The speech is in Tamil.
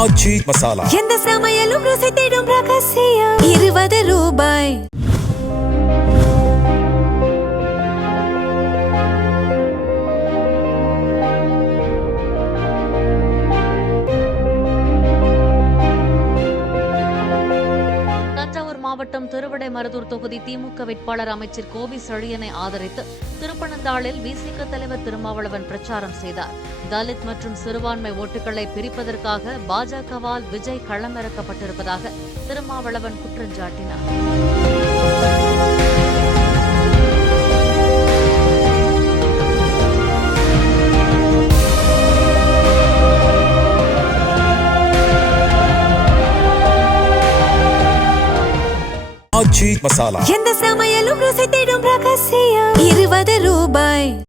ஆச்சி மசாலா எந்த சமையலும் ருசி தேடும் ரகசியம் ₹20. தஞ்சாவூர் மாவட்டம் திருவிடைமருதூர் தொகுதி திமுக வேட்பாளர் அமைச்சர் கோவி செழியனை ஆதரித்து திருப்பனந்தாளில் விசிக தலைவர் திருமாவளவன் பிரச்சாரம் செய்தார். தலித் மற்றும் சிறுபான்மை ஓட்டுகளை பிரிப்பதற்காக பாஜகவால் விஜய் களமிறக்கப்பட்டிருப்பதாக திருமாவளவன் குற்றஞ்சாட்டினார். ஆச்சி மசாலா எந்த சமையலும் ருசி தேடும் ரகசியம் ₹20.